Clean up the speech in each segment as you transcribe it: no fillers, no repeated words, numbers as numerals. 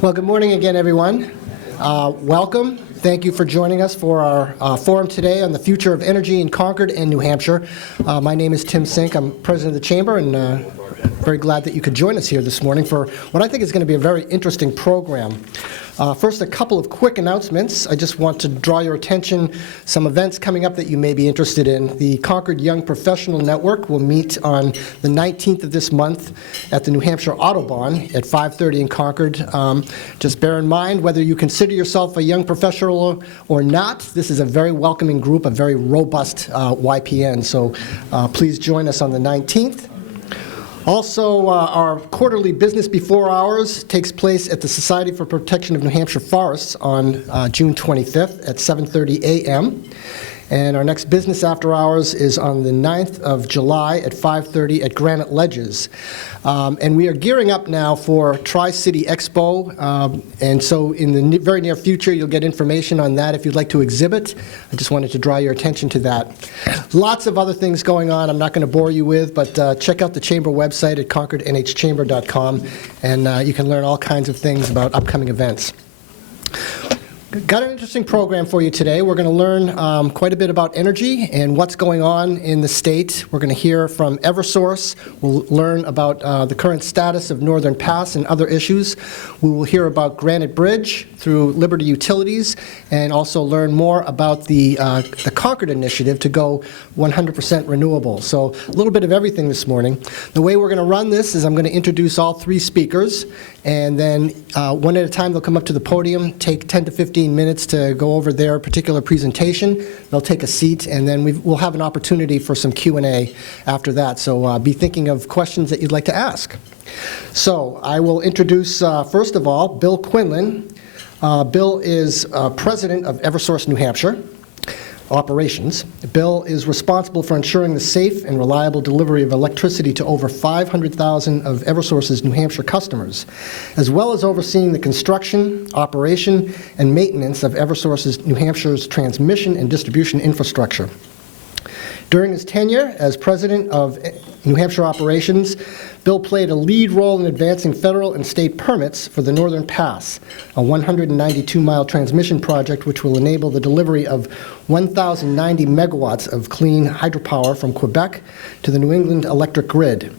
Well, good morning again, everyone. Welcome. Thank you for joining us for our forum today on the future of energy in Concord and New Hampshire. My name is Tim Sink. I'm president of the chamber, and very glad that you could join us here this morning for what I think is going to be a very interesting program. First, a couple of quick announcements. I just want to draw your attention some events coming up that you may be interested in. The Concord Young Professional Network will meet on the 19th of this month at the New Hampshire Autobahn at 5:30 in Concord. Just bear in mind, whether you consider yourself a young professional or not, this is a very welcoming group, a very robust YPN, so please join us on the 19th. Also, our quarterly Business Before Hours takes place at the Society for Protection of New Hampshire Forests on June 25th at 7:30 a.m. And our next Business After Hours is on the 9th of July at 5:30 at Granite Ledges. And we are gearing up now for Tri-City Expo, and so in the very near future you'll get information on that if you'd like to exhibit. I just wanted to draw your attention to that. Lots of other things going on I'm not going to bore you with, but check out the chamber website at concordnhchamber.com, and you can learn all kinds of things about upcoming events. Got an interesting program for you today. We're going to learn quite a bit about energy and what's going on in the state. We're going to hear from Eversource. We'll learn about the current status of Northern Pass and other issues. We will hear about Granite Bridge through Liberty Utilities, and also learn more about the Concord initiative to go 100% renewable. So a little bit of everything this morning. The way we're going to run this is I'm going to introduce all three speakers, and then one at a time they'll come up to the podium, take 10 to 15 minutes to go over their particular presentation. They'll take a seat, and then we'll have an opportunity for some Q&A after that. So be thinking of questions that you'd like to ask. So I will introduce, first of all, Bill Quinlan. Bill is president of Eversource, New Hampshire operations. Bill is responsible for ensuring the safe and reliable delivery of electricity to over 500,000 of Eversource's New Hampshire customers, as well as overseeing the construction, operation, and maintenance of Eversource's New Hampshire's transmission and distribution infrastructure. During his tenure as president of New Hampshire operations, Bill played a lead role in advancing federal and state permits for the Northern Pass, a 192-mile transmission project which will enable the delivery of 1,090 megawatts of clean hydropower from Quebec to the New England electric grid.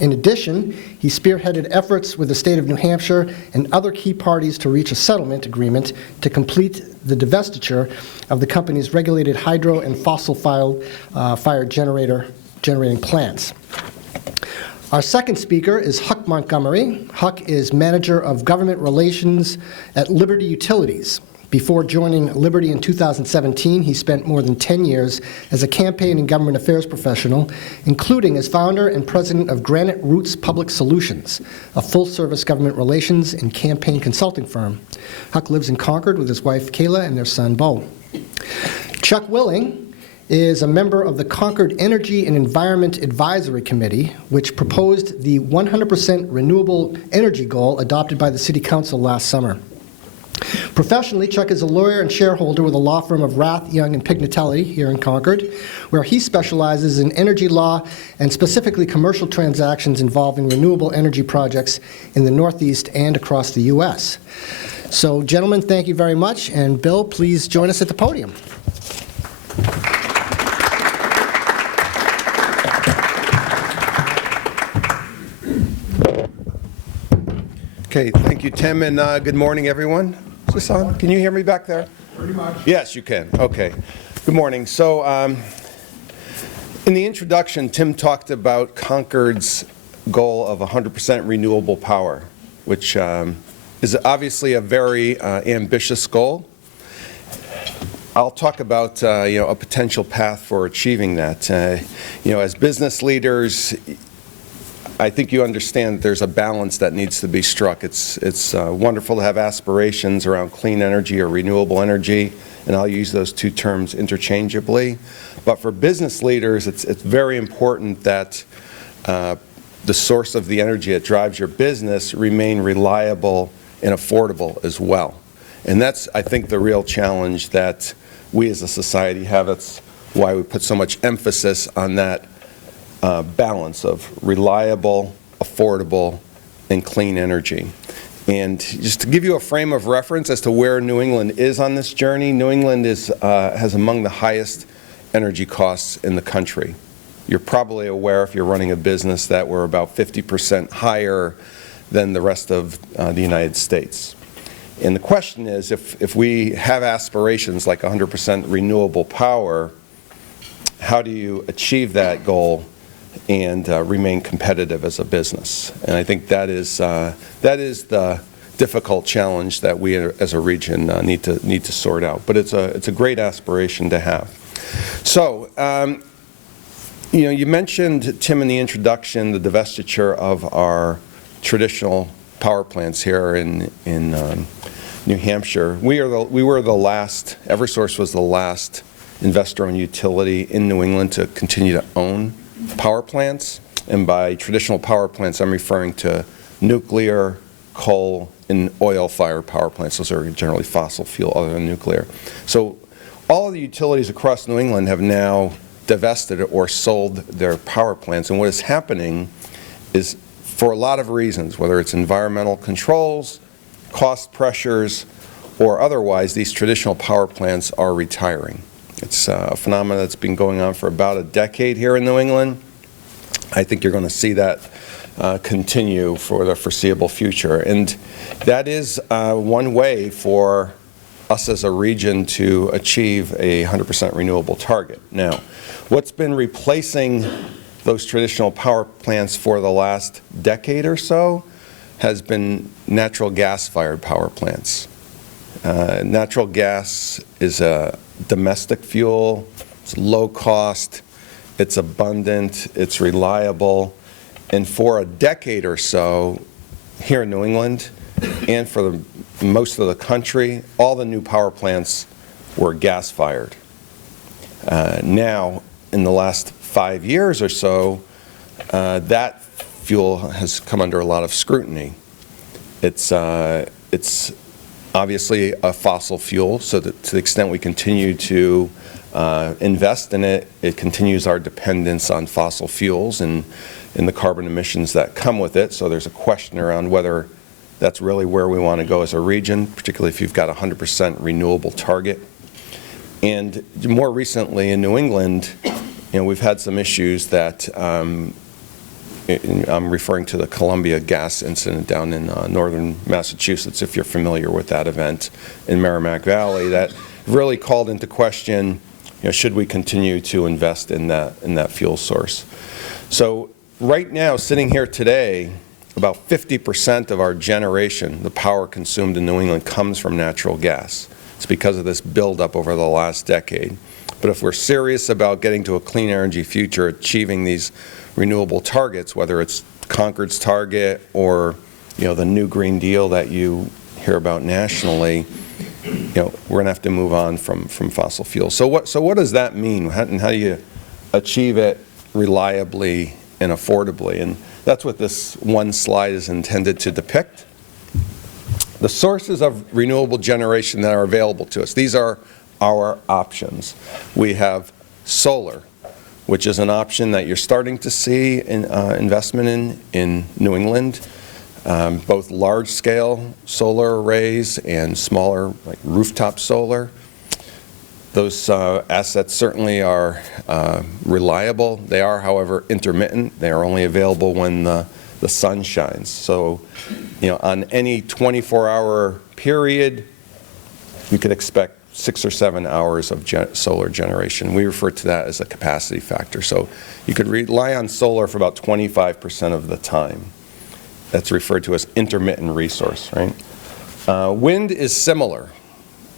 In addition, he spearheaded efforts with the state of New Hampshire and other key parties to reach a settlement agreement to complete the divestiture of the company's regulated hydro and fossil-fired generating plants. Our second speaker is Huck Montgomery. Huck is Manager of Government Relations at Liberty Utilities. Before joining Liberty in 2017, he spent more than 10 years as a campaign and government affairs professional, including as founder and president of Granite Roots Public Solutions, a full-service government relations and campaign consulting firm. Huck lives in Concord with his wife, Kayla, and their son, Bo. Chuck Willing is a member of the Concord Energy and Environment Advisory Committee, which proposed the 100% renewable energy goal adopted by the City Council last summer. Professionally, Chuck is a lawyer and shareholder with a law firm of Rath, Young, and Pignatelli here in Concord, where he specializes in energy law and specifically commercial transactions involving renewable energy projects in the Northeast and across the U.S. So, gentlemen, thank you very much, and Bill, please join us at the podium. Okay, thank you, Tim, and good morning, everyone. Is this on? Can you hear me back there? Pretty much. Yes, you can. Okay. Good morning. So, in the introduction, Tim talked about Concord's goal of 100% renewable power, which is obviously a very ambitious goal. I'll talk about a potential path for achieving that. As business leaders, I think you understand there's a balance that needs to be struck. It's wonderful to have aspirations around clean energy or renewable energy, and I'll use those two terms interchangeably. But for business leaders, it's very important that the source of the energy that drives your business remain reliable and affordable as well. And that's, I think, the real challenge that we as a society have. That's why we put so much emphasis on that balance of reliable, affordable, and clean energy. And just to give you a frame of reference as to where New England is on this journey, New England has among the highest energy costs in the country. You're probably aware, if you're running a business, that we're about 50% higher than the rest of the United States. And the question is, if we have aspirations like 100% renewable power, how do you achieve that goal and remain competitive as a business? And I think that is the difficult challenge that we as a region need to sort out. But it's a great aspiration to have. So, you mentioned, Tim, in the introduction, the divestiture of our traditional power plants here in New Hampshire. We were the last. Eversource was the last investor-owned utility in New England to continue to own power plants. And by traditional power plants, I'm referring to nuclear, coal, and oil-fired power plants. Those are generally fossil fuel other than nuclear. So all of the utilities across New England have now divested or sold their power plants. And what is happening is, for a lot of reasons, whether it's environmental controls, cost pressures, or otherwise, these traditional power plants are retiring. It's a phenomenon that's been going on for about a decade here in New England. I think you're going to see that continue for the foreseeable future. And that is one way for us as a region to achieve a 100% renewable target. Now, what's been replacing those traditional power plants for the last decade or so has been natural gas-fired power plants. Natural gas is a domestic fuel, it's low cost, it's abundant, it's reliable, and for a decade or so here in New England and for most of the country, all the new power plants were gas-fired. Now, in the last 5 years or so, that fuel has come under a lot of scrutiny. It's obviously a fossil fuel, so that to the extent we continue to invest in it, it continues our dependence on fossil fuels and the carbon emissions that come with it. So there's a question around whether that's really where we want to go as a region, particularly if you've got a 100% renewable target. And more recently in New England, we've had some issues that I'm referring to the Columbia gas incident down in northern Massachusetts, if you're familiar with that event in Merrimack Valley, that really called into question, should we continue to invest in that fuel source? So right now, sitting here today, about 50% of our generation, the power consumed in New England, comes from natural gas. It's because of this buildup over the last decade. But if we're serious about getting to a clean energy future, achieving these renewable targets, whether it's Concord's target or the new Green Deal that you hear about nationally, we're going to have to move on from fossil fuels. So what does that mean, and how do you achieve it reliably and affordably? And that's what this one slide is intended to depict. The sources of renewable generation that are available to us. These are our options. We have solar, which is an option that you're starting to see investment in New England, both large-scale solar arrays and smaller, like rooftop solar. Those assets certainly are reliable. They are, however, intermittent. They are only available when the sun shines. So, on any 24-hour period, you could expect 6 or 7 hours of solar generation. We refer to that as a capacity factor. So you could rely on solar for about 25% of the time. That's referred to as intermittent resource, right? Wind is similar.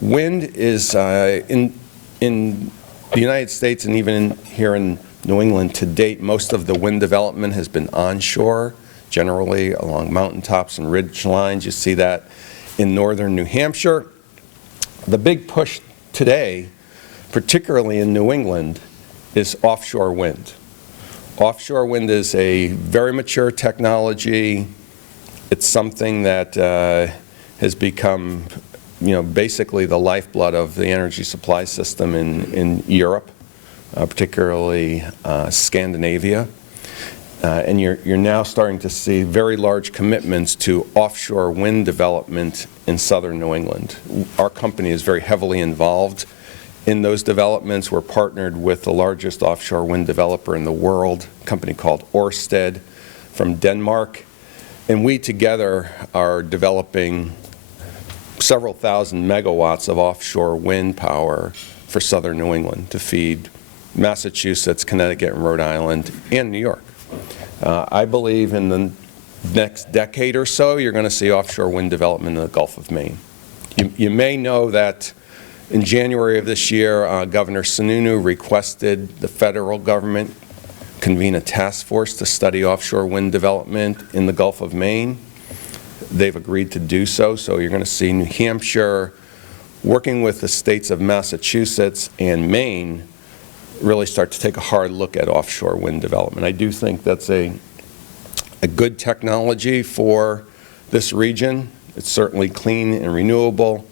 Wind is in the United States and even here in New England to date, most of the wind development has been onshore, generally along mountaintops and ridge lines. You see that in northern New Hampshire. The big push today, particularly in New England, is offshore wind. Offshore wind is a very mature technology. It's something that has become basically the lifeblood of the energy supply system in Europe, particularly Scandinavia. And you're now starting to see very large commitments to offshore wind development in southern New England. Our company is very heavily involved in those developments. We're partnered with the largest offshore wind developer in the world, a company called Ørsted from Denmark. And we together are developing several thousand megawatts of offshore wind power for southern New England to feed Massachusetts, Connecticut, and Rhode Island, and New York. I believe in the next decade or so, you're going to see offshore wind development in the Gulf of Maine. You may know that in January of this year, Governor Sununu requested the federal government convene a task force to study offshore wind development in the Gulf of Maine. They've agreed to do so, so you're going to see New Hampshire working with the states of Massachusetts and Maine really start to take a hard look at offshore wind development. I do think that's a good technology for this region. It's certainly clean and renewable.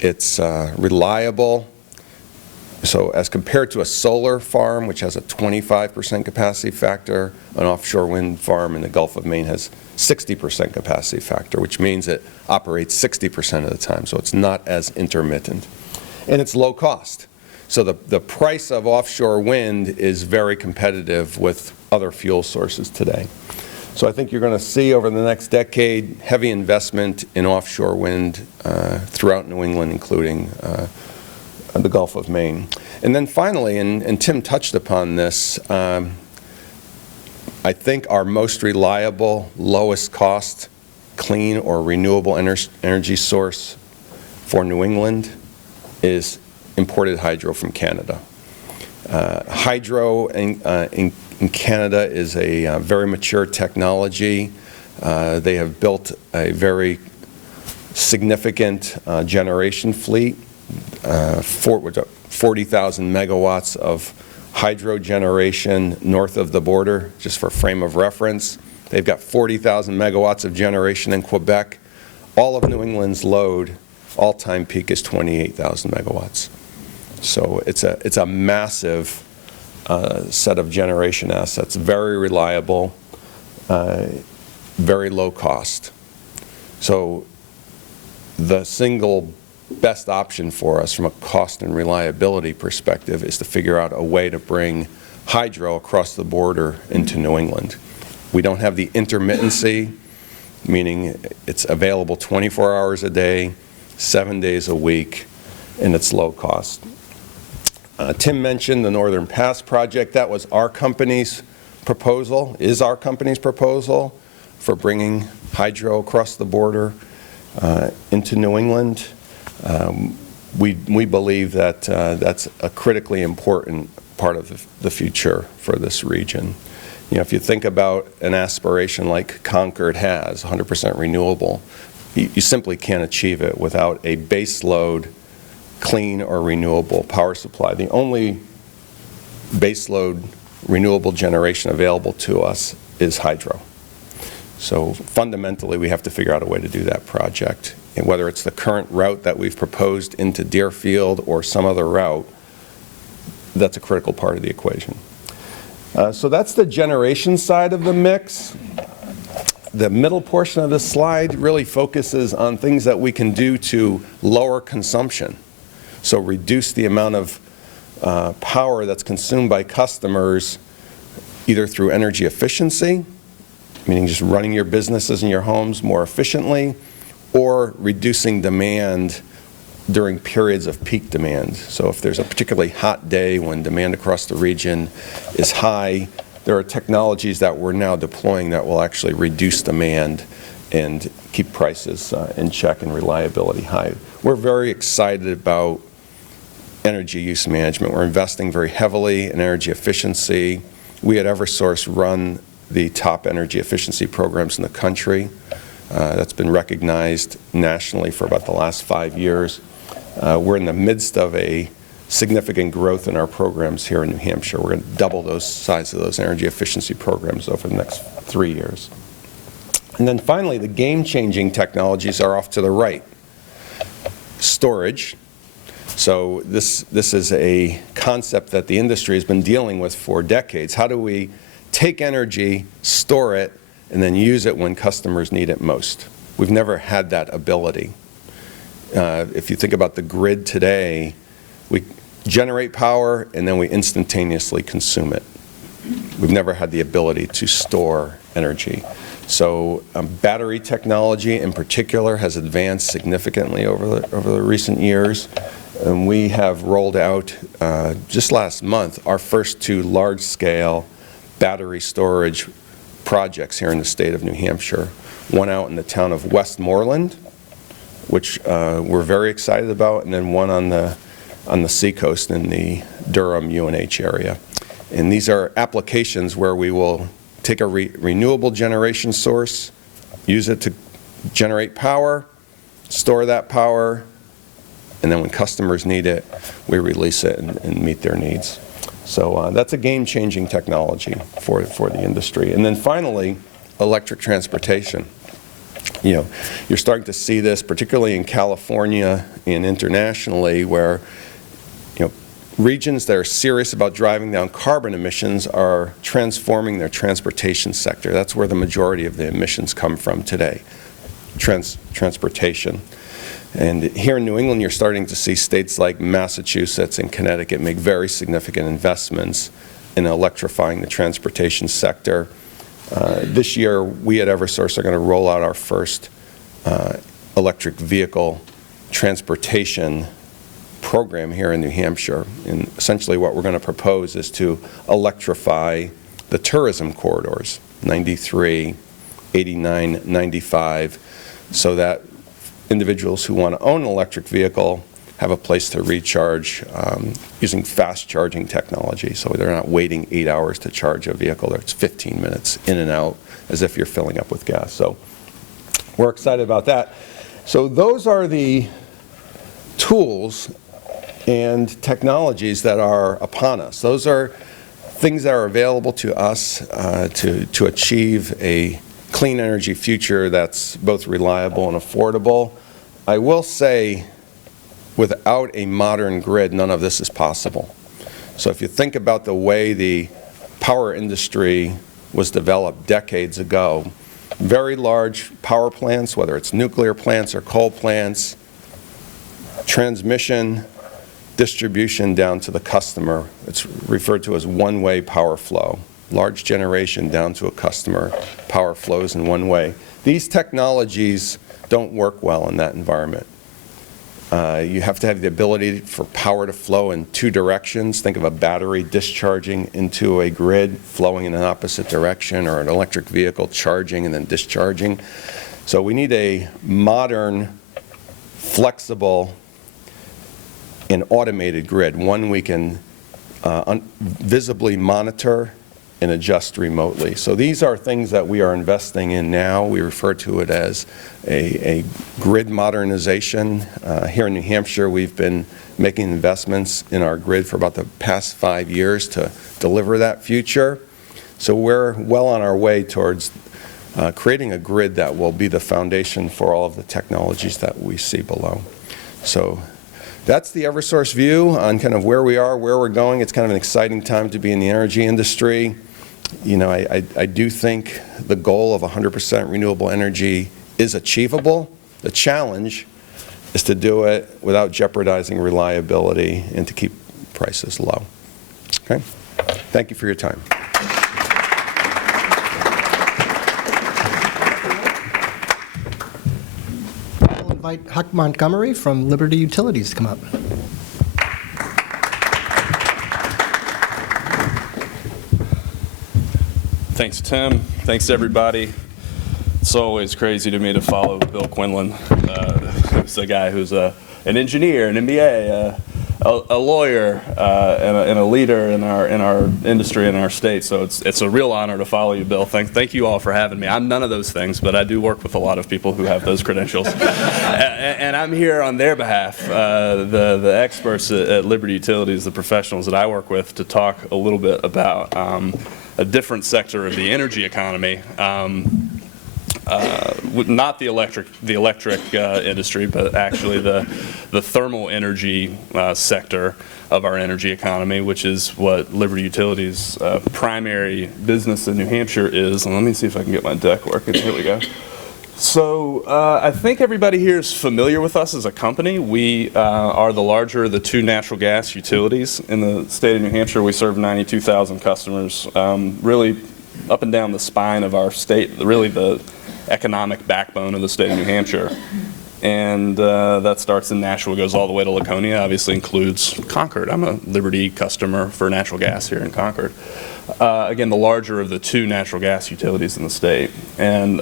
It's reliable. So as compared to a solar farm, which has a 25% capacity factor, an offshore wind farm in the Gulf of Maine has 60% capacity factor, which means it operates 60% of the time. So it's not as intermittent. And it's low cost. So the price of offshore wind is very competitive with other fuel sources today. So I think you're going to see over the next decade heavy investment in offshore wind throughout New England, including the Gulf of Maine. And then finally, and Tim touched upon this, I think our most reliable, lowest cost, clean or renewable energy source for New England is imported hydro from Canada. Hydro in Canada is a very mature technology. They have built a very significant generation fleet, 40,000 megawatts of hydro generation north of the border, just for frame of reference. They've got 40,000 megawatts of generation in Quebec. All of New England's load, all-time peak, is 28,000 megawatts. So it's a massive set of generation assets, very reliable, very low cost. So the single best option for us from a cost and reliability perspective is to figure out a way to bring hydro across the border into New England. We don't have the intermittency, meaning it's available 24 hours a day, 7 days a week, and it's low cost. Tim mentioned the Northern Pass project. That was our company's proposal, is our company's proposal for bringing hydro across the border into New England. We believe that that's a critically important part of the future for this region. You know, if you think about an aspiration like Concord has, 100% renewable, you simply can't achieve it without a base load, clean or renewable power supply. The only base load renewable generation available to us is hydro. So fundamentally, we have to figure out a way to do that project. And whether it's the current route that we've proposed into Deerfield or some other route, that's a critical part of the equation. So that's the generation side of the mix. The middle portion of this slide really focuses on things that we can do to lower consumption. So reduce the amount of power that's consumed by customers, either through energy efficiency, meaning just running your businesses and your homes more efficiently, or reducing demand during periods of peak demand. So if there's a particularly hot day when demand across the region is high, there are technologies that we're now deploying that will actually reduce demand and keep prices in check and reliability high. We're very excited about energy use management. We're investing very heavily in energy efficiency. We at Eversource run the top energy efficiency programs in the country. That's been recognized nationally for about the last 5 years. We're in the midst of a significant growth in our programs here in New Hampshire. We're going to double those size of those energy efficiency programs over the next 3 years. And then finally, the game-changing technologies are off to the right. Storage. So this is a concept that the industry has been dealing with for decades. How do we take energy, store it, and then use it when customers need it most. We've never had that ability. If you think about the grid today, we generate power and then we instantaneously consume it. We've never had the ability to store energy. So battery technology in particular has advanced significantly over the recent years. And we have rolled out, just last month, our first 2 large-scale battery storage projects here in the state of New Hampshire. One out in the town of Westmoreland, which we're very excited about, and then one on the seacoast in the Durham, UNH area. And these are applications where we will take a renewable generation source, use it to generate power, store that power, and then when customers need it, we release it and meet their needs. So that's a game-changing technology for the industry. And then finally, electric transportation. You know, you're starting to see this, particularly in California and internationally, where regions that are serious about driving down carbon emissions are transforming their transportation sector. That's where the majority of the emissions come from today, transportation. And here in New England, you're starting to see states like Massachusetts and Connecticut make very significant investments in electrifying the transportation sector. This year, we at Eversource are going to roll out our first electric vehicle transportation program here in New Hampshire. And essentially what we're going to propose is to electrify the tourism corridors, 93, 89, 95, so that individuals who want to own an electric vehicle have a place to recharge using fast charging technology. So they're not waiting 8 hours to charge a vehicle. It's 15 minutes in and out as if you're filling up with gas. So we're excited about that. So those are the tools and technologies that are upon us. Those are things that are available to us to achieve a clean energy future that's both reliable and affordable. I will say, without a modern grid, none of this is possible. So if you think about the way the power industry was developed decades ago, very large power plants, whether it's nuclear plants or coal plants, transmission, distribution down to the customer. It's referred to as one-way power flow. Large generation down to a customer, power flows in one way. These technologies don't work well in that environment. You have to have the ability for power to flow in 2 directions. Think of a battery discharging into a grid, flowing in an opposite direction, or an electric vehicle charging and then discharging. So we need a modern, flexible, and automated grid, one we can visibly monitor and adjust remotely. So these are things that we are investing in now. We refer to it as a grid modernization. Here in New Hampshire, we've been making investments in our grid for about the past 5 years to deliver that future. So we're well on our way towards creating a grid that will be the foundation for all of the technologies that we see below. So that's the Eversource view on kind of where we are, where we're going. It's kind of an exciting time to be in the energy industry. You know, I do think the goal of 100% renewable energy is achievable. The challenge is to do it without jeopardizing reliability and to keep prices low. Okay? Thank you for your time. I'll invite Huck Montgomery from Liberty Utilities to come up. Thanks, Tim. Thanks, everybody. It's always crazy to me to follow Bill Quinlan. He's a guy who's an engineer, an MBA, a lawyer, and a leader in our industry and our state. So it's a real honor to follow you, Bill. Thank you all for having me. I'm none of those things, but I do work with a lot of people who have those credentials, and I'm here on their behalf, the experts at Liberty Utilities, the professionals that I work with, to talk a little bit about a different sector of the energy economy. not the electric industry, but actually the thermal energy sector of our energy economy, which is what Liberty Utilities' primary business in New Hampshire is. And let me see if I can get my deck working. Here we go. So I think everybody here is familiar with us as a company. We are the larger of the two natural gas utilities in the state of New Hampshire. We serve 92,000 customers, really up and down the spine of our state, really the economic backbone of the state of New Hampshire. And that starts in Nashua, goes all the way to Laconia, obviously includes Concord. I'm a Liberty customer for natural gas here in Concord. Again, the larger of the two natural gas utilities in the state. And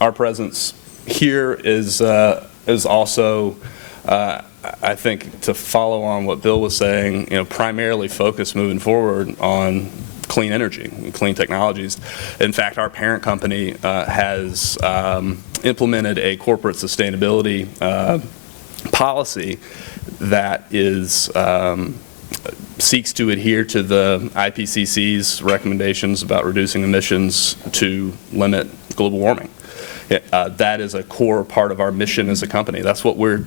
our presence here is also, I think, to follow on what Bill was saying, primarily focused moving forward on clean energy and clean technologies. In fact, our parent company has implemented a corporate sustainability policy that is seeks to adhere to the IPCC's recommendations about reducing emissions to limit global warming. That is a core part of our mission as a company. That's what we're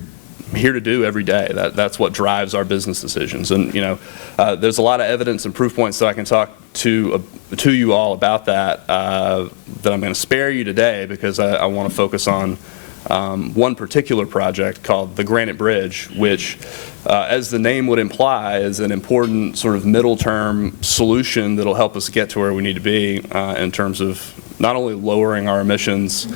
here to do every day. That's what drives our business decisions. And there's a lot of evidence and proof points that I can talk to you all about that that I'm going to spare you today, because I want to focus on one particular project called the Granite Bridge, which, as the name would imply, is an important sort of middle-term solution that'll help us get to where we need to be in terms of not only lowering our emissions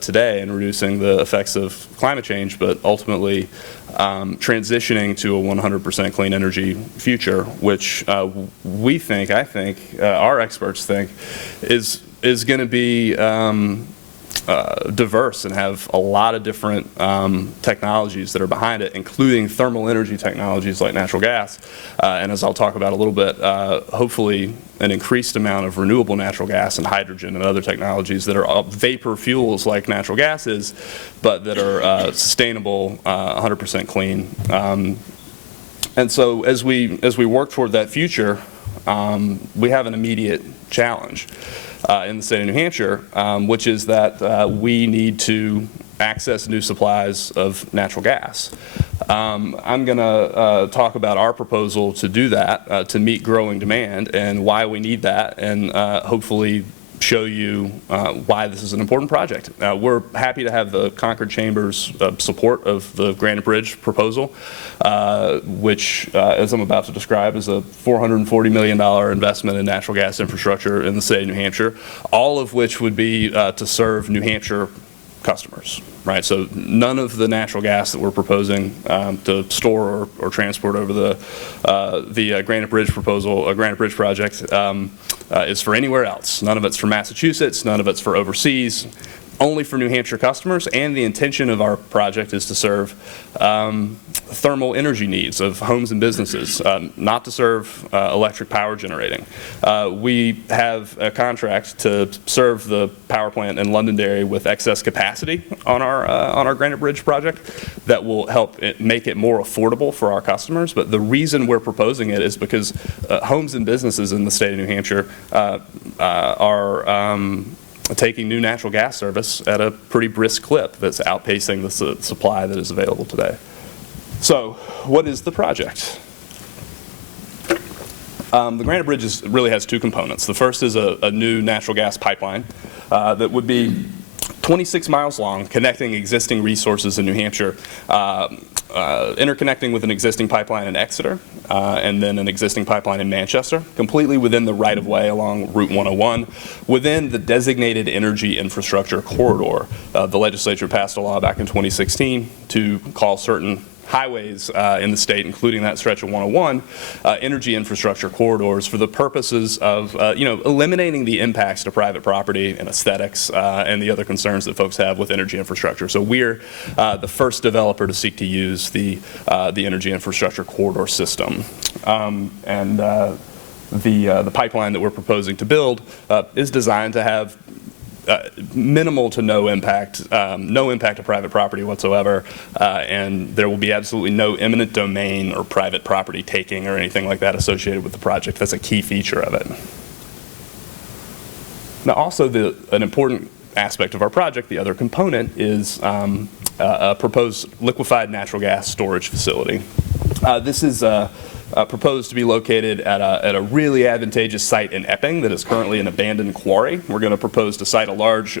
today and reducing the effects of climate change, but ultimately transitioning to a 100% clean energy future, which we think, I think, our experts think, is going to be diverse and have a lot of different technologies that are behind it, including thermal energy technologies like natural gas, and as I'll talk about a little bit, hopefully an increased amount of renewable natural gas and hydrogen and other technologies that are vapor fuels like natural gas is, but that are sustainable, 100% clean. And so as we work toward that future, we have an immediate challenge in the state of New Hampshire, which is that we need to access new supplies of natural gas. I'm going to talk about our proposal to do that, to meet growing demand, and why we need that, and hopefully show you why this is an important project. We're happy to have the Concord Chamber's support of the Granite Bridge proposal, which, as I'm about to describe, is a $440 million investment in natural gas infrastructure in the state of New Hampshire, all of which would be to serve New Hampshire customers, right? So none of the natural gas that we're proposing to store or transport over the Granite Bridge proposal, Granite Bridge project, is for anywhere else. None of it's for Massachusetts, none of it's for overseas, only for New Hampshire customers, and the intention of our project is to serve thermal energy needs of homes and businesses, not to serve electric power generating. We have a contract to serve the power plant in Londonderry with excess capacity on our Granite Bridge project that will help make it more affordable for our customers. But the reason we're proposing it is because homes and businesses in the state of New Hampshire are taking new natural gas service at a pretty brisk clip that's outpacing the supply that is available today. So what is the project? The Granite Bridge really has two components. The first is a new natural gas pipeline that would be 26 miles long, connecting existing resources in New Hampshire, interconnecting with an existing pipeline in Exeter, and then an existing pipeline in Manchester, completely within the right-of-way along Route 101, within the designated energy infrastructure corridor. The legislature passed a law back in 2016 to call certain highways in the state, including that stretch of 101, energy infrastructure corridors for the purposes of eliminating the impacts to private property and aesthetics and the other concerns that folks have with energy infrastructure. So we're the first developer to seek to use the energy infrastructure corridor system. The pipeline that we're proposing to build is designed to have minimal to no impact to private property whatsoever, and there will be absolutely no eminent domain or private property taking or anything like that associated with the project. That's a key feature of it. Now also an important aspect of our project, the other component, is a proposed liquefied natural gas storage facility. This is proposed to be located at a really advantageous site in Epping that is currently an abandoned quarry. We're going to propose to site a large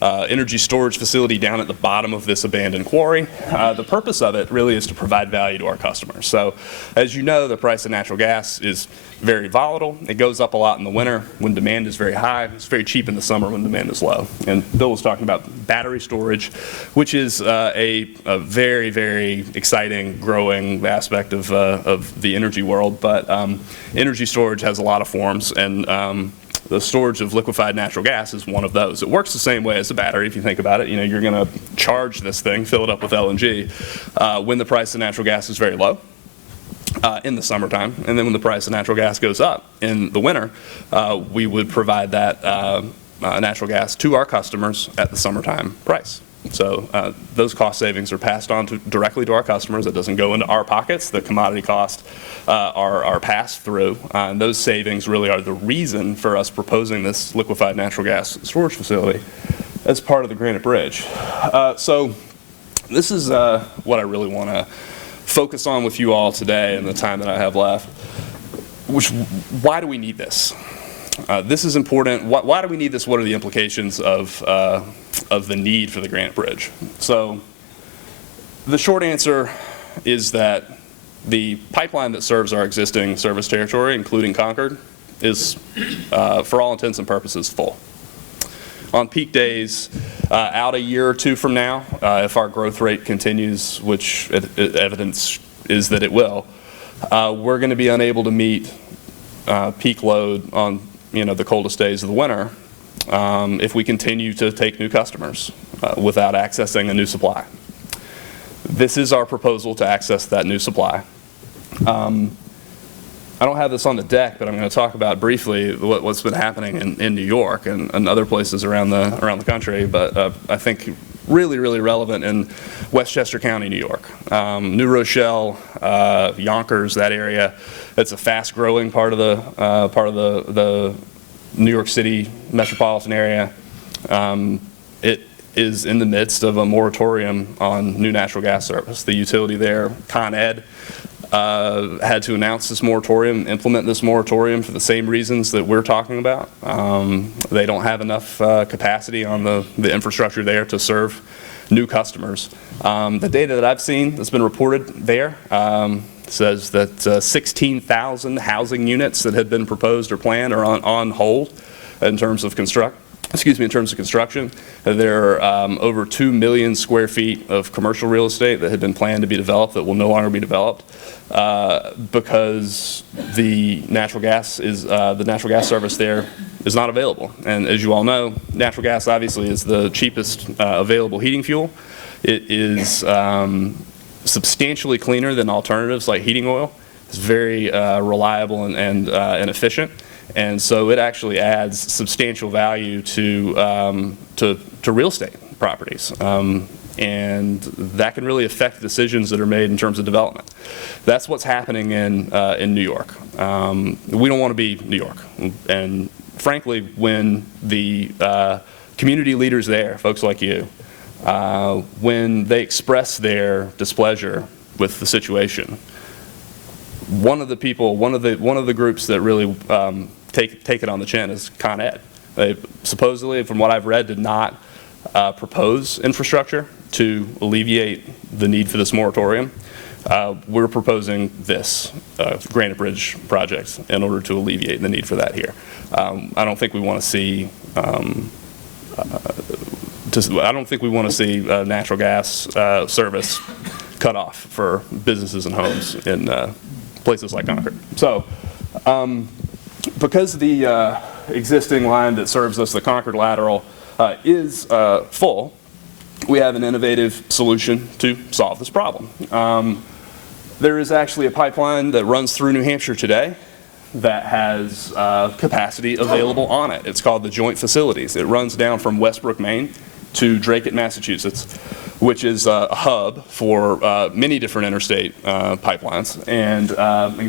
energy storage facility down at the bottom of this abandoned quarry. The purpose of it really is to provide value to our customers. So, as you know, the price of natural gas is very volatile. It goes up a lot in the winter when demand is very high. It's very cheap in the summer when demand is low. And Bill was talking about battery storage, which is a very, very exciting, growing aspect of the energy world. But energy storage has a lot of forms, and the storage of liquefied natural gas is one of those. It works the same way as a battery, if you think about it. You know, you're going to charge this thing, fill it up with LNG when the price of natural gas is very low. In the summertime, and then when the price of natural gas goes up in the winter, we would provide that natural gas to our customers at the summertime price. So those cost savings are passed on directly to our customers. It doesn't go into our pockets. The commodity costs are passed through, and those savings really are the reason for us proposing this liquefied natural gas storage facility as part of the Granite Bridge. So this is what I really want to focus on with you all today in the time that I have left. Why do we need this? This is important. Why do we need this? What are the implications of the need for the Granite Bridge? So the short answer is that the pipeline that serves our existing service territory, including Concord, is, for all intents and purposes, full. On peak days, out a year or two from now, if our growth rate continues, which evidence is that it will, we're going to be unable to meet peak load on the coldest days of the winter if we continue to take new customers without accessing a new supply. This is our proposal to access that new supply. I don't have this on the deck, but I'm going to talk about briefly what's been happening in New York and other places around the country, but I think really, really relevant in Westchester County, New York. New Rochelle, Yonkers, that area. It's a fast-growing part of the New York City metropolitan area. It is in the midst of a moratorium on new natural gas service. The utility there, Con Ed, had to announce this moratorium, implement this moratorium for the same reasons that we're talking about. They don't have enough capacity on the infrastructure there to serve new customers. The data that I've seen that's been reported there says that 16,000 housing units that had been proposed or planned are on hold in terms of construction. There are over 2 million square feet of commercial real estate that had been planned to be developed that will no longer be developed because the natural gas service there is not available. And as you all know, natural gas obviously is the cheapest available heating fuel. It is substantially cleaner than alternatives like heating oil. It's very reliable and efficient. And so it actually adds substantial value to real estate properties. And that can really affect decisions that are made in terms of development. That's what's happening in New York. We don't want to be New York. And frankly, when the community leaders there, folks like you, when they express their displeasure with the situation, one of the groups that really take it on the chin is Con Ed. They supposedly, from what I've read, did not propose infrastructure to alleviate the need for this moratorium. We're proposing this Granite Bridge project in order to alleviate the need for that here. I don't think we want to see natural gas service cut off for businesses and homes in places like Concord. So, because the existing line that serves us, the Concord lateral, is full, we have an innovative solution to solve this problem. There is actually a pipeline that runs through New Hampshire today that has capacity available on it. It's called the Joint Facilities. It runs down from Westbrook, Maine to Dracut, Massachusetts. which is a hub for many different interstate pipelines. And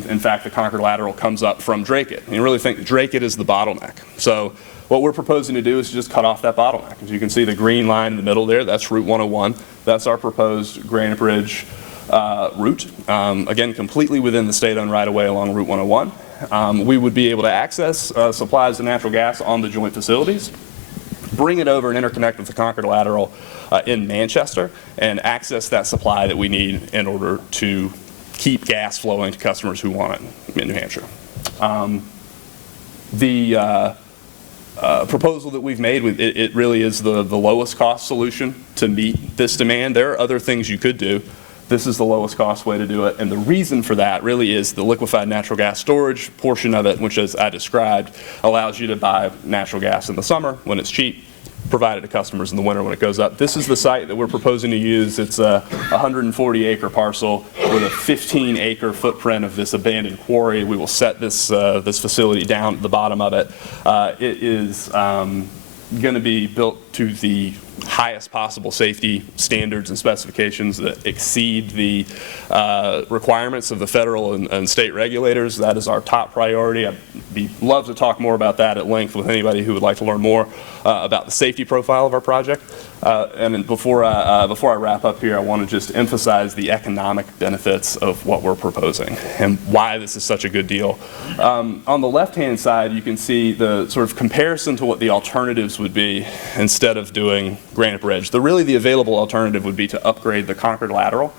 in fact, the Concord lateral comes up from Drake-it. And you really think Drake-it is the bottleneck. So what we're proposing to do is just cut off that bottleneck. As you can see, the green line in the middle there, that's Route 101. That's our proposed Granite Bridge route. Again, completely within the state-owned right-of-way along Route 101. We would be able to access supplies of natural gas on the joint facilities, bring it over and interconnect with the Concord lateral in Manchester, and access that supply that we need in order to keep gas flowing to customers who want it in New Hampshire. The proposal that we've made, it really is the lowest cost solution to meet this demand. There are other things you could do. This is the lowest cost way to do it, and the reason for that really is the liquefied natural gas storage portion of it, which, as I described, allows you to buy natural gas in the summer when it's cheap, provide it to customers in the winter when it goes up. This is the site that we're proposing to use. It's a 140-acre parcel with a 15-acre footprint of this abandoned quarry. We will set this facility down at the bottom of it. It is going to be built to the highest possible safety standards and specifications that exceed the requirements of the federal and state regulators. That is our top priority. I'd love to talk more about that at length with anybody who would like to learn more about the safety profile of our project. And then before I wrap up here, I want to just emphasize the economic benefits of what we're proposing and why this is such a good deal. On the left-hand side, you can see the sort of comparison to what the alternatives would be instead of doing Granite Bridge. The available alternative would be to upgrade the Concord lateral.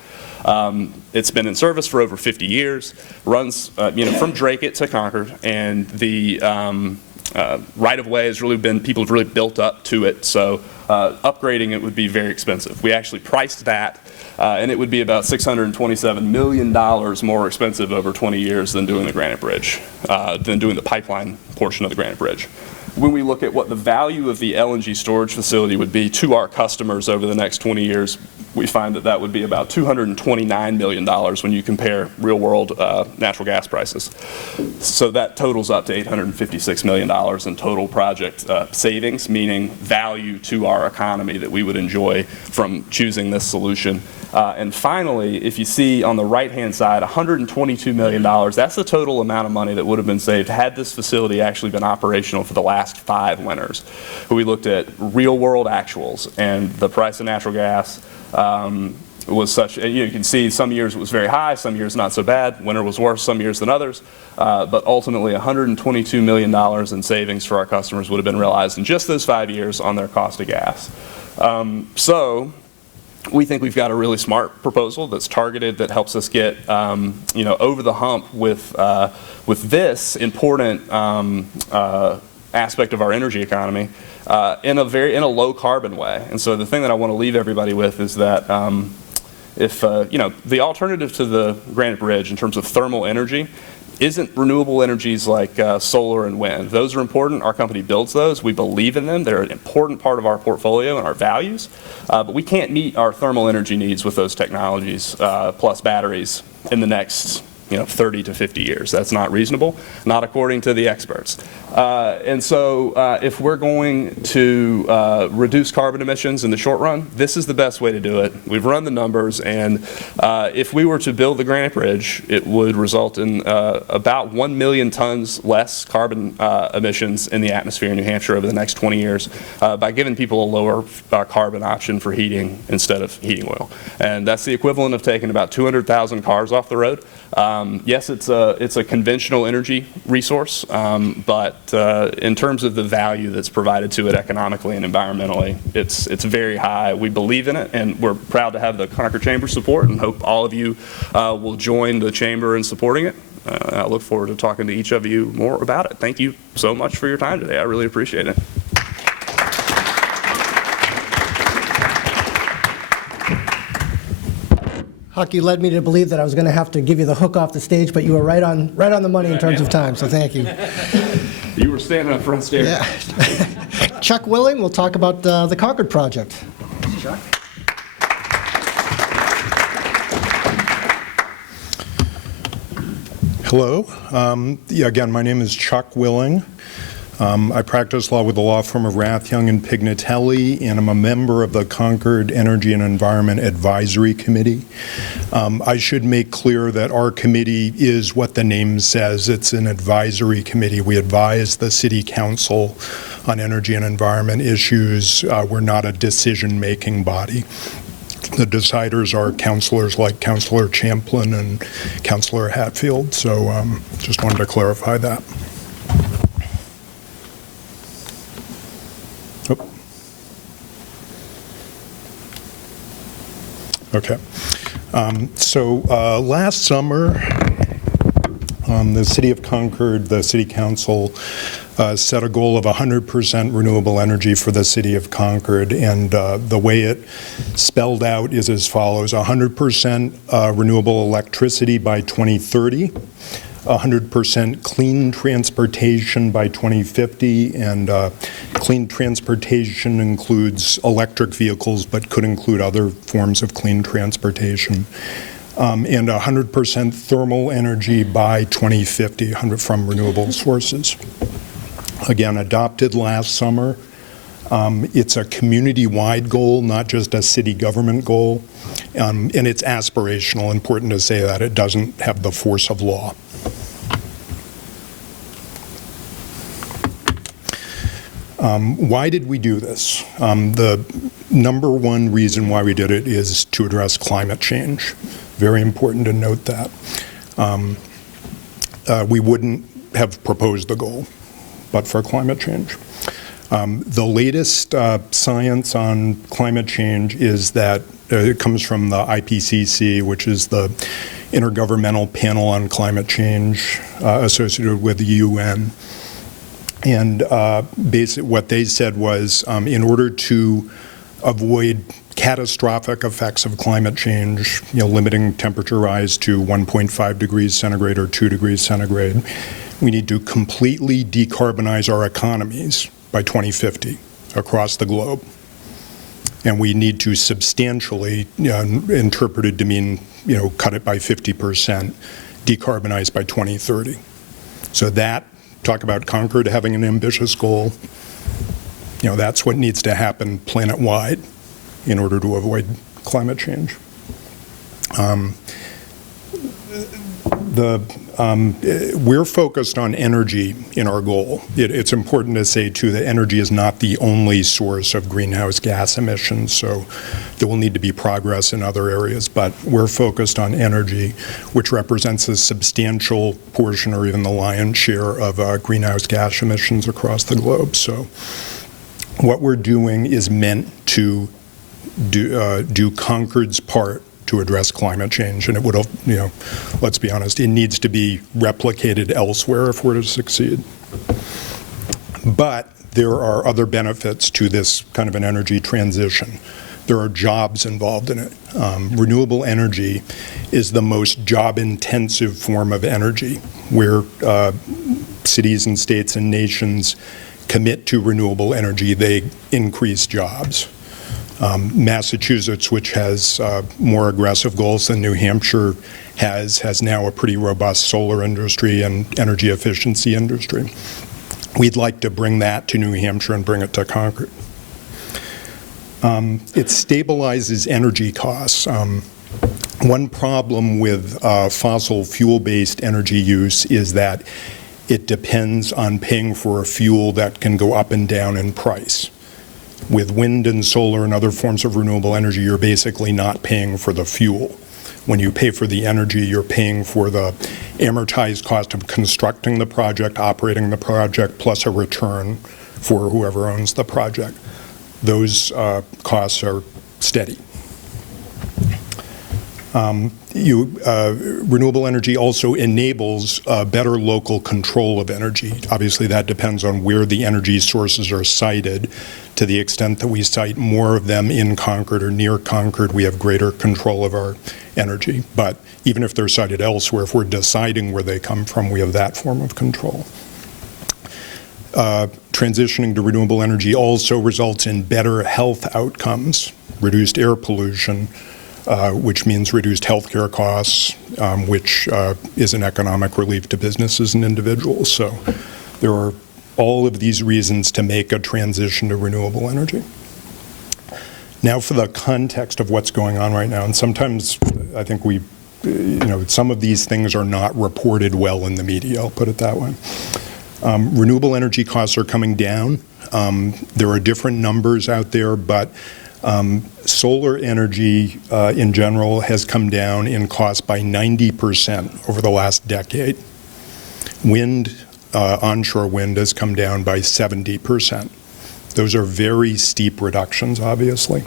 It's been in service for over 50 years, runs from Drake-it to Concord, and the right-of-way has really been, people have really built up to it, so upgrading it would be very expensive. We actually priced that, and it would be about $627 million more expensive over 20 years than doing the Granite Bridge, than doing the pipeline portion of the Granite Bridge. When we look at what the value of the LNG storage facility would be to our customers over the next 20 years, we find that that would be about $229 million when you compare real-world natural gas prices. So that totals up to $856 million in total project savings, meaning value to our economy that we would enjoy from choosing this solution. And finally, if you see on the right-hand side, $122 million, that's the total amount of money that would have been saved had this facility actually been operational for the last 5 winters. We looked at real-world actuals, and the price of natural gas was such, you can see some years it was very high, some years not so bad. Winter was worse some years than others, but ultimately $122 million in savings for our customers would have been realized in just those 5 years on their cost of gas. So we think we've got a really smart proposal that's targeted, that helps us get over the hump with this important aspect of our energy economy in a low carbon way. And so the thing that I want to leave everybody with is that if the alternative to the Granite Bridge in terms of thermal energy isn't renewable energies like solar and wind. Those are important. Our company builds those. We believe in them. They're an important part of our portfolio and our values. But we can't meet our thermal energy needs with those technologies plus batteries in the next 30 to 50 years. That's not reasonable, not according to the experts. And so if we're going to reduce carbon emissions in the short run, this is the best way to do it. We've run the numbers, and if we were to build the Granite Bridge, it would result in about 1 million tons less carbon emissions in the atmosphere in New Hampshire over the next 20 years by giving people a lower carbon option for heating instead of heating oil. And that's the equivalent of taking about 200,000 cars off the road. Yes, it's a conventional energy resource, but in terms of the value that's provided to it economically and environmentally, it's very high. We believe in it, and we're proud to have the Concord Chamber support, and hope all of you will join the Chamber in supporting it. I look forward to talking to each of you more about it. Thank you so much for your time today. I really appreciate it. Huck, you led me to believe that I was going to have to give you the hook off the stage, but you were right on the money in terms of time, so thank you. You were standing up front stairs. Yeah. Chuck Willing will talk about the Concord project. Chuck. Hello. Again, my name is Chuck Willing. I practice law with the law firm of Rath, Young and Pignatelli, and I'm a member of the Concord Energy and Environment Advisory Committee. I should make clear that our committee is what the name says. It's an advisory committee. We advise the City Council on energy and environment issues. We're not a decision-making body. The deciders are councilors like Councilor Champlin and Councilor Hatfield, so just wanted to clarify that. Oh. Okay. Last summer, the City of Concord, the City Council, set a goal of 100% renewable energy for the City of Concord, and the way it spelled out is as follows: 100% renewable electricity by 2030, 100% clean transportation by 2050, and clean transportation includes electric vehicles but could include other forms of clean transportation, and 100% thermal energy by 2050 from renewable sources. Again, adopted last summer. It's a community-wide goal, not just a city government goal, and it's aspirational. Important to say that. It doesn't have the force of law. Why did we do this? The number one reason why we did it is to address climate change. Very important to note that. We wouldn't have proposed the goal but for climate change. The latest science on climate change is that it comes from the IPCC, which is the Intergovernmental Panel on Climate Change associated with the UN. And what they said was, in order to avoid catastrophic effects of climate change, limiting temperature rise to 1.5 degrees centigrade or 2 degrees centigrade, we need to completely decarbonize our economies by 2050 across the globe. And we need to substantially, interpreted to mean, cut it by 50%, decarbonize by 2030. So that, talk about Concord having an ambitious goal, that's what needs to happen planet-wide in order to avoid climate change. We're focused on energy in our goal. It's important to say, too, that energy is not the only source of greenhouse gas emissions, so there will need to be progress in other areas, but we're focused on energy, which represents a substantial portion or even the lion's share of greenhouse gas emissions across the globe. So what we're doing is meant to do Concord's part to address climate change, and it would, let's be honest, it needs to be replicated elsewhere if we're to succeed. But there are other benefits to this kind of an energy transition. There are jobs involved in it. Renewable energy is the most job-intensive form of energy, where cities and states and nations commit to renewable energy, they increase jobs. Massachusetts, which has more aggressive goals than New Hampshire has now a pretty robust solar industry and energy efficiency industry. We'd like to bring that to New Hampshire and bring it to Concord. It stabilizes energy costs. One problem with fossil fuel-based energy use is that it depends on paying for a fuel that can go up and down in price. With wind and solar and other forms of renewable energy, you're basically not paying for the fuel. When you pay for the energy, you're paying for the amortized cost of constructing the project, operating the project, plus a return for whoever owns the project. Those costs are steady. Renewable energy also enables better local control of energy. Obviously, that depends on where the energy sources are sited. To the extent that we site more of them in Concord or near Concord, we have greater control of our energy. But even if they're sited elsewhere, if we're deciding where they come from, we have that form of control. Transitioning to renewable energy also results in better health outcomes, reduced air pollution, which means reduced healthcare costs, which is an economic relief to businesses and individuals. So there are all of these reasons to make a transition to renewable energy. Now for the context of what's going on right now, and sometimes I think some of these things are not reported well in the media, I'll put it that way. Renewable energy costs are coming down. There are different numbers out there, but solar energy in general has come down in cost by 90% over the last decade. Onshore wind has come down by 70%. Those are very steep reductions, obviously.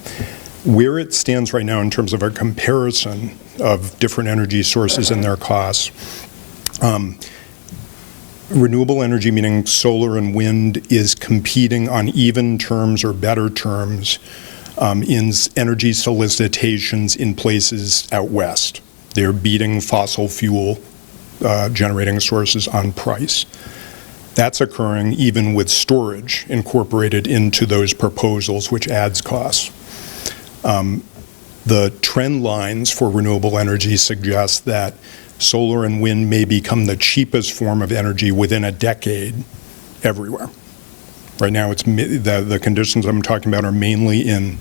Where it stands right now in terms of a comparison of different energy sources and their costs, renewable energy, meaning solar and wind, is competing on even terms or better terms in energy solicitations in places out west. They're beating fossil fuel generating sources on price. That's occurring even with storage incorporated into those proposals, which adds costs. The trend lines for renewable energy suggest that solar and wind may become the cheapest form of energy within a decade everywhere. Right now, the conditions I'm talking about are mainly in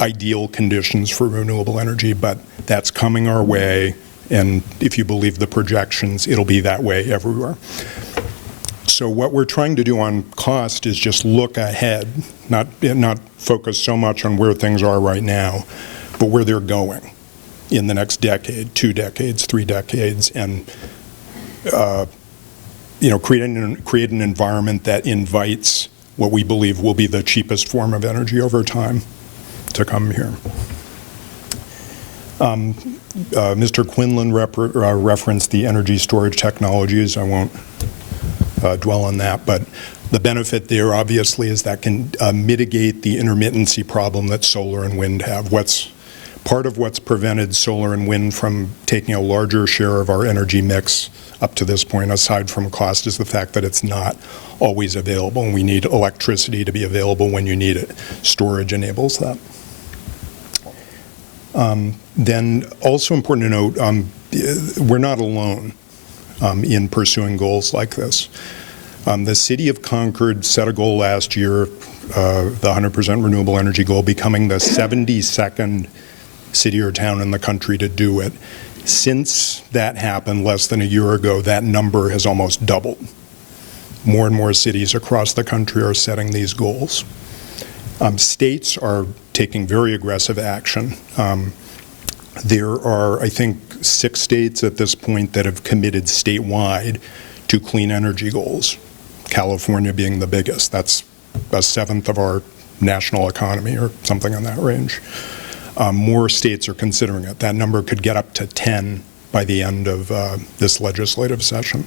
ideal conditions for renewable energy, but that's coming our way, and if you believe the projections, it'll be that way everywhere. So what we're trying to do on cost is just look ahead, not focus so much on where things are right now, but where they're going in the next decade, 2 decades, 3 decades, and create an environment that invites what we believe will be the cheapest form of energy over time to come here. Mr. Quinlan referenced the energy storage technologies. I won't dwell on that, but the benefit there obviously is that can mitigate the intermittency problem that solar and wind have. Part of what's prevented solar and wind from taking a larger share of our energy mix up to this point, aside from cost, is the fact that it's not always available, and we need electricity to be available when you need it. Storage enables that. Then also important to note, we're not alone in pursuing goals like this. The city of Concord set a goal last year, the 100% renewable energy goal, becoming the 72nd city or town in the country to do it. Since that happened less than a year ago, that number has almost doubled. More and more cities across the country are setting these goals. States are taking very aggressive action. There are, I think, 6 states at this point that have committed statewide to clean energy goals, California being the biggest. That's 1/7 of our national economy or something in that range. More states are considering it. That number could get up to 10 by the end of this legislative session.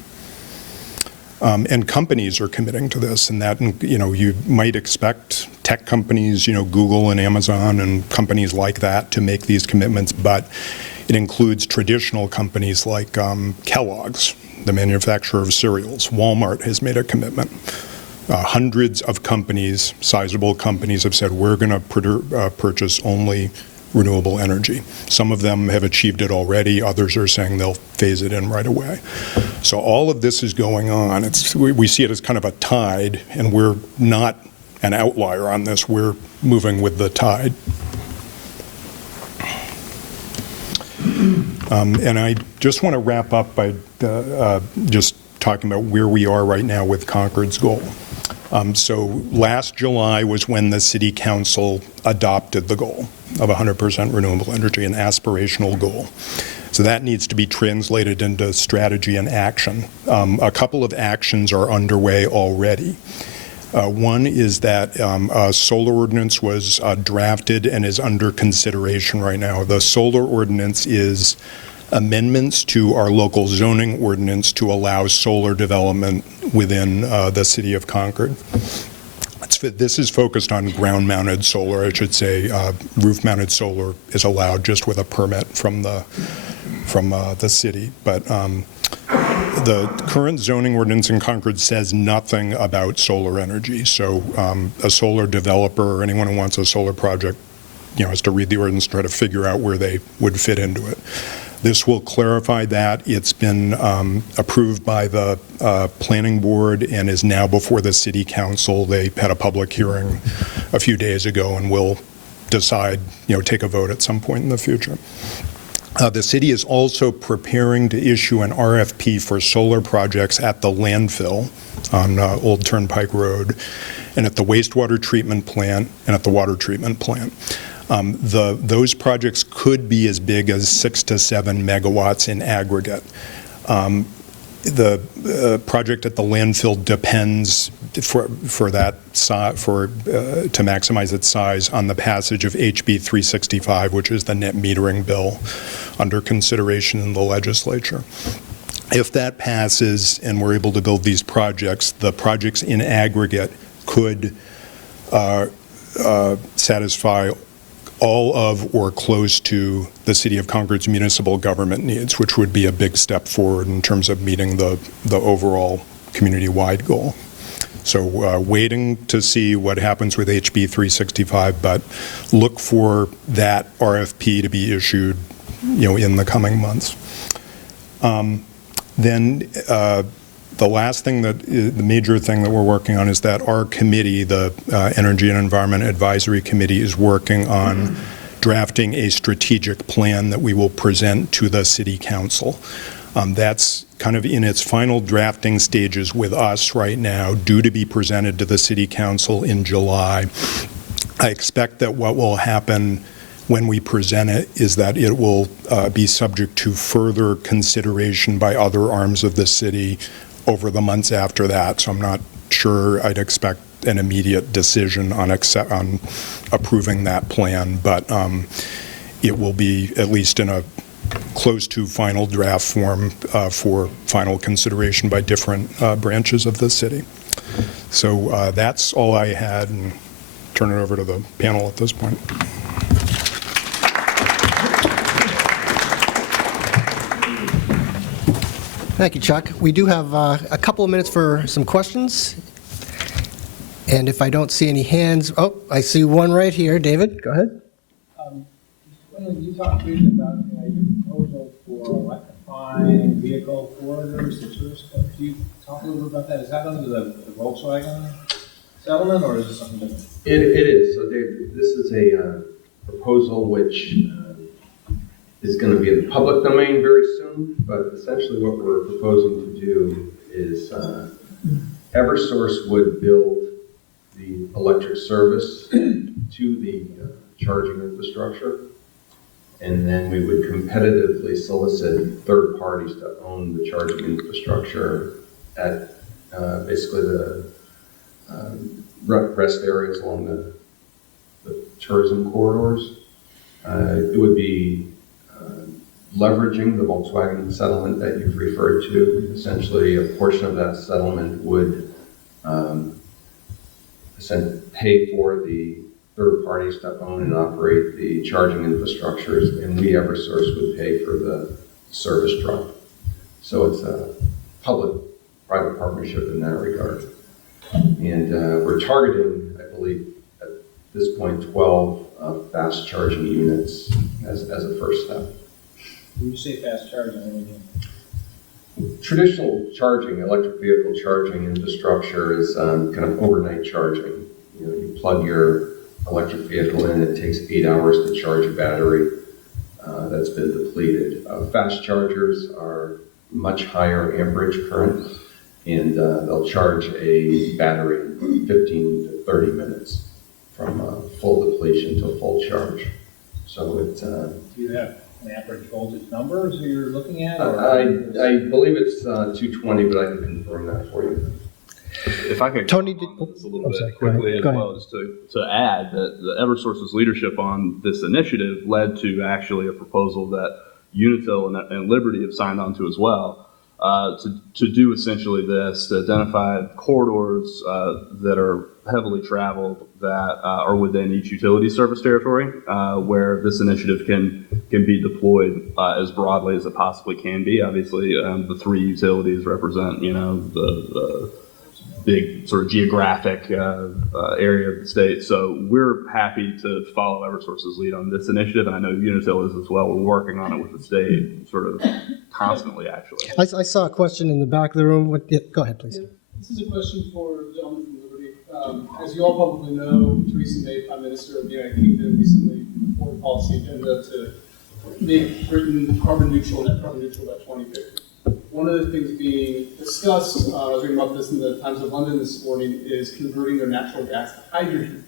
And companies are committing to this, and that, you might expect tech companies, Google and Amazon and companies like that to make these commitments, but it includes traditional companies like Kellogg's, the manufacturer of cereals. Walmart has made a commitment. Hundreds of companies, sizable companies, have said we're going to purchase only renewable energy. Some of them have achieved it already. Others are saying they'll phase it in right away. So all of this is going on. We see it as kind of a tide, and we're not an outlier on this. We're moving with the tide. And I just want to wrap up by just talking about where we are right now with Concord's goal. So last July was when the City Council adopted the goal of 100% renewable energy, an aspirational goal. So that needs to be translated into strategy and action. A couple of actions are underway already. One is that a solar ordinance was drafted and is under consideration right now. The solar ordinance is amendments to our local zoning ordinance to allow solar development within the city of Concord. This is focused on ground-mounted solar, I should say. Roof-mounted solar is allowed just with a permit from the city. But the current zoning ordinance in Concord says nothing about solar energy. So a solar developer or anyone who wants a solar project, has to read the ordinance and try to figure out where they would fit into it. This will clarify that. It's been approved by the planning board and is now before the city council. They had a public hearing a few days ago and will decide, take a vote at some point in the future. The city is also preparing to issue an RFP for solar projects at the landfill on Old Turnpike Road and at the wastewater treatment plant and at the water treatment plant. Those projects could be as big as 6 to 7 megawatts in aggregate. The project at the landfill depends to maximize its size on the passage of HB 365, which is the net metering bill under consideration in the legislature. If that passes and we're able to build these projects, the projects in aggregate could satisfy all of or close to the City of Concord's municipal government needs, which would be a big step forward in terms of meeting the overall community-wide goal. So waiting to see what happens with HB 365, but look for that RFP to be issued, in the coming months. Then the last thing the major thing that we're working on is that our committee, the Energy and Environment Advisory Committee, is working on drafting a strategic plan that we will present to the City Council. That's kind of in its final drafting stages with us right now, due to be presented to the City Council in July. I expect that what will happen when we present it is that it will be subject to further consideration by other arms of the city over the months after that. So I'm not sure I'd expect an immediate decision on approving that plan, but it will be at least in a close to final draft form for final consideration by different branches of the city. So that's all I had, and turn it over to the panel at this point. Thank you, Chuck. We do have a couple of minutes for some questions. And if I don't see any hands, I see one right here. David, go ahead. You talked briefly about your proposal for electrifying vehicle corridors. Could you talk a little bit about that? Is that under the Volkswagen settlement, or is it something different? It is. So, Dave, this is a proposal which is going to be in the public domain very soon, but essentially what we're proposing to do is Eversource would build the electric service to the charging infrastructure, and then we would competitively solicit third parties to own the charging infrastructure at basically the rest areas along the tourism corridors. It would be leveraging the Volkswagen settlement that you've referred to. Essentially, a portion of that settlement would pay for the third parties to own and operate the charging infrastructures, and we, Eversource, would pay for the service drop. So it's a public-private partnership in that regard. And we're targeting, I believe, at this point, 12 fast charging units as a first step. When you say fast charging, what do you mean? Traditional charging, electric vehicle charging infrastructure is kind of overnight charging. You plug your electric vehicle in, it takes 8 hours to charge a battery that's been depleted. Fast chargers are much higher amperage current, and they'll charge a battery in 15 to 30 minutes from full depletion to full charge. So it's... Do you have an average voltage numbers you're looking at? I believe it's 220, but I can confirm that for you. If I could Tony, comment on this a little bit quickly as well, just to add that the Eversource's leadership on this initiative led to actually a proposal that Unitil and Liberty have signed on to as well, to do essentially this, to identify corridors that are heavily traveled that are within each utility service territory, where this initiative can be deployed as broadly as it possibly can be. Obviously, the three utilities represent, the big sort of geographic area of the state. So we're happy to follow Eversource's lead on this initiative, and I know Unitil is as well. We're working on it with the state sort of constantly, actually. I saw a question in the back of the room. Go ahead, please. Yeah, this is a question for the gentleman from Liberty. As you all probably know, Theresa May, Prime Minister of the United Kingdom, recently put forward a policy agenda to make Britain net carbon neutral by 2050. One of the things being discussed, I was reading about this in the Times of London this morning, is converting their natural gas to hydrogen.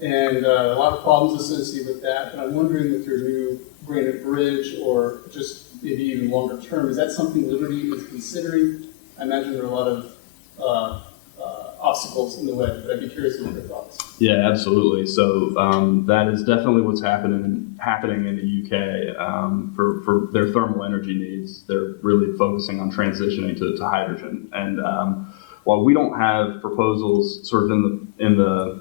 And a lot of problems associated with that. And I'm wondering with your new Granite Bridge, or just maybe even longer term, is that something Liberty is considering? I imagine there are a lot of obstacles in the way, but I'd be curious to hear your thoughts. Yeah, absolutely. So that is definitely what's happening in the UK for their thermal energy needs. They're really focusing on transitioning to hydrogen. And while we don't have proposals sort of in the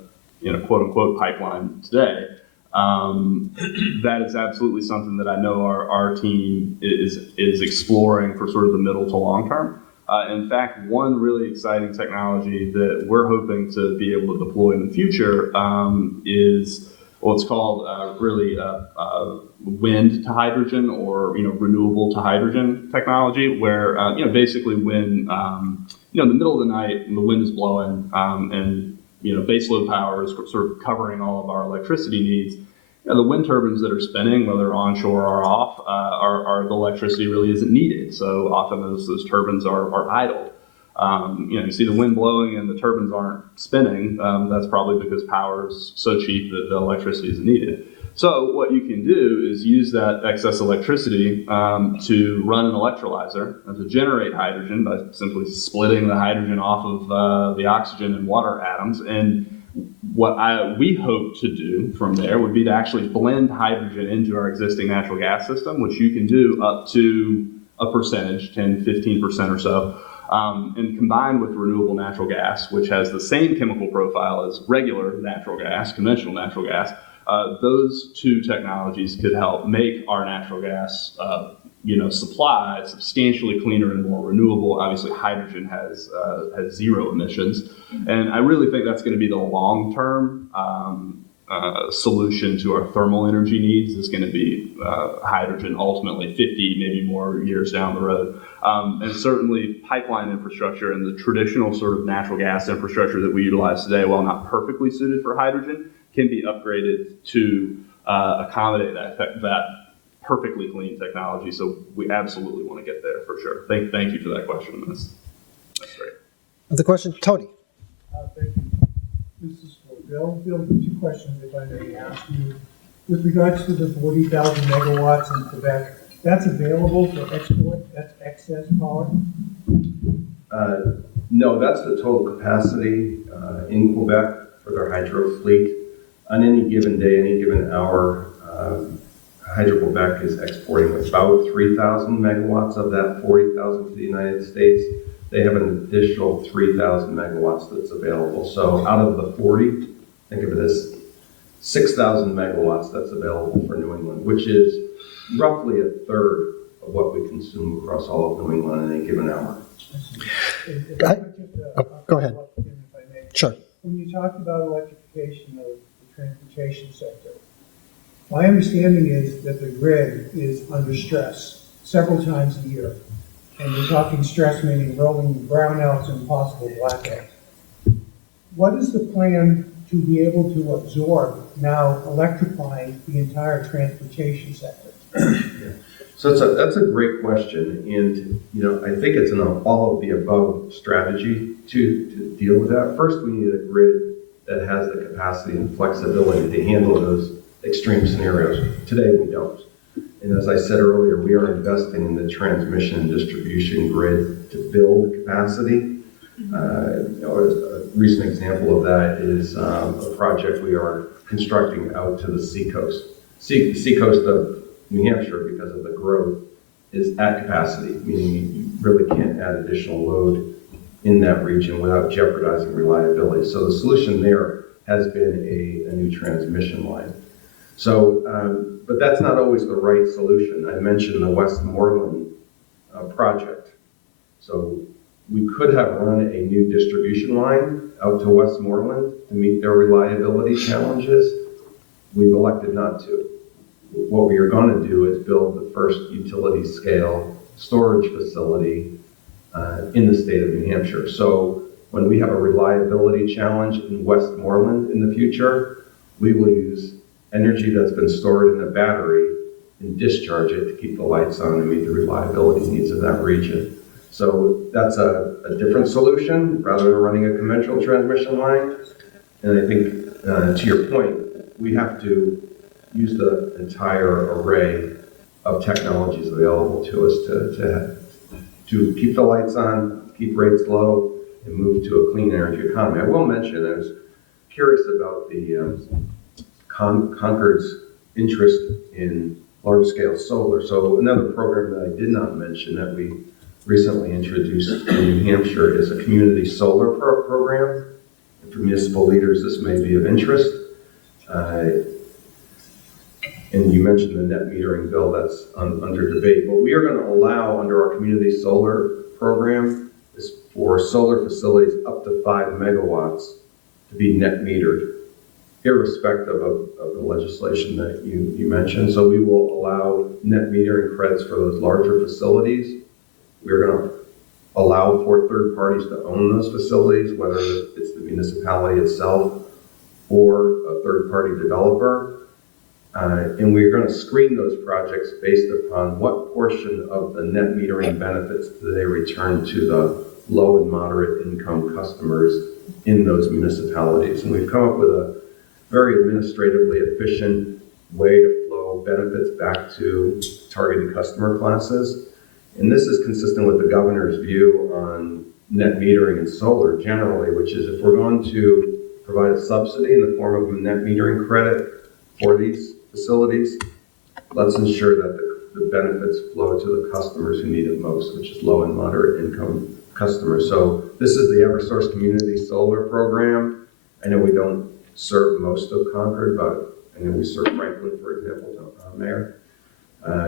quote unquote pipeline today, that is absolutely something that I know our team is exploring for sort of the middle to long term. In fact, one really exciting technology that we're hoping to be able to deploy in the future is what's called wind to hydrogen, or renewable to hydrogen technology, where basically when in the middle of the night and the wind is blowing and baseload power is sort of covering all of our electricity needs. The wind turbines that are spinning, whether onshore or off, the electricity really isn't needed. So often those turbines are idle. You see the wind blowing and the turbines aren't spinning. That's probably because power is so cheap that the electricity isn't needed. So what you can do is use that excess electricity to run an electrolyzer and to generate hydrogen by simply splitting the hydrogen off of the oxygen and water atoms. And what we hope to do from there would be to actually blend hydrogen into our existing natural gas system, which you can do up to a percentage, 10, 15% or so, and combined with renewable natural gas, which has the same chemical profile as regular natural gas, conventional natural gas. Those two technologies could help make our natural gas supply substantially cleaner and more renewable. Obviously, hydrogen has zero emissions. And I really think that's going to be the long-term solution to our thermal energy needs, is going to be hydrogen ultimately 50, maybe more years down the road. And certainly pipeline infrastructure and the traditional sort of natural gas infrastructure that we utilize today, while not perfectly suited for hydrogen, can be upgraded to accommodate that perfectly clean technology. So we absolutely want to get there for sure. Thank you for that question. That's great. The question, Tony. Thank you. This is for Bill. Bill, two questions if I may ask you. With regards to the 40,000 megawatts in Quebec, that's available for export? That's excess power? No, that's the total capacity in Quebec for their hydro fleet. On any given day, any given hour, Hydro-Quebec is exporting about 3,000 megawatts of that 40,000 to the United States. They have an additional 3,000 megawatts that's available. So out of the 40, think of it as 6,000 megawatts that's available for New England, which is roughly a third of what we consume across all of New England in any given hour. Go ahead. If I may. Sure. When you talked about electrification of the transportation sector, my understanding is that the grid is under stress several times a year. And we're talking stress meaning rolling brownouts and possible blackouts. What is the plan to be able to absorb now electrifying the entire transportation sector? Yeah. So that's a great question. And, I think it's an all of the above strategy to deal with that. First, we need a grid that has the capacity and flexibility to handle those extreme scenarios. Today, we don't. And as I said earlier, we are investing in the transmission and distribution grid to build capacity. A recent example of that is a project we are constructing out to the seacoast. Seacoast of New Hampshire, because of the growth, is at capacity, meaning you really can't add additional load in that region without jeopardizing reliability. So the solution there has been a new transmission line. So, but that's not always the right solution. I mentioned the Westmoreland project. So we could have run a new distribution line out to Westmoreland to meet their reliability challenges. We've elected not to. What we are going to do is build the first utility scale storage facility in the state of New Hampshire. So when we have a reliability challenge in Westmoreland in the future, we will use energy that's been stored in a battery and discharge it to keep the lights on and meet the reliability needs of that region. So that's a different solution rather than running a conventional transmission line. And I think, to your point, we have to use the entire array of technologies available to us to keep the lights on, keep rates low, and move to a clean energy economy. I will mention, I was curious about the Concord's interest in large-scale solar. So another program that I did not mention that we recently introduced in New Hampshire is a community solar program. And for municipal leaders, this may be of interest. And you mentioned the net metering bill that's under debate. What we are going to allow under our community solar program is for solar facilities up to 5 megawatts to be net metered, irrespective of the legislation that you mentioned. So we will allow net metering credits for those larger facilities. We're going to allow for third parties to own those facilities, whether it's the municipality itself or a third-party developer. And we're going to screen those projects based upon what portion of the net metering benefits do they return to the low and moderate income customers in those municipalities. And we've come up with a very administratively efficient way to flow benefits back to targeted customer classes. And this is consistent with the governor's view on net metering and solar generally, which is if we're going to provide a subsidy in the form of a net metering credit for these facilities, let's ensure that the benefits flow to the customers who need it most, which is low and moderate income customers. So this is the Eversource Community Solar Program. I know we don't serve most of Concord, but I know we serve Franklin, for example, Mayor.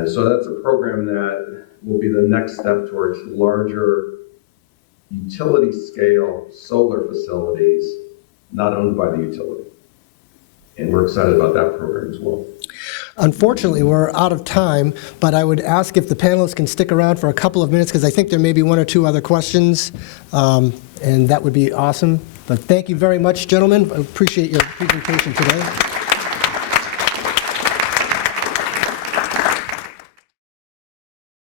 So that's a program that will be the next step towards larger utility scale solar facilities not owned by the utility. And we're excited about that program as well. Unfortunately, we're out of time, but I would ask if the panelists can stick around for a couple of minutes, because I think there may be one or two other questions, and that would be awesome. But thank you very much, gentlemen. I appreciate your presentation today.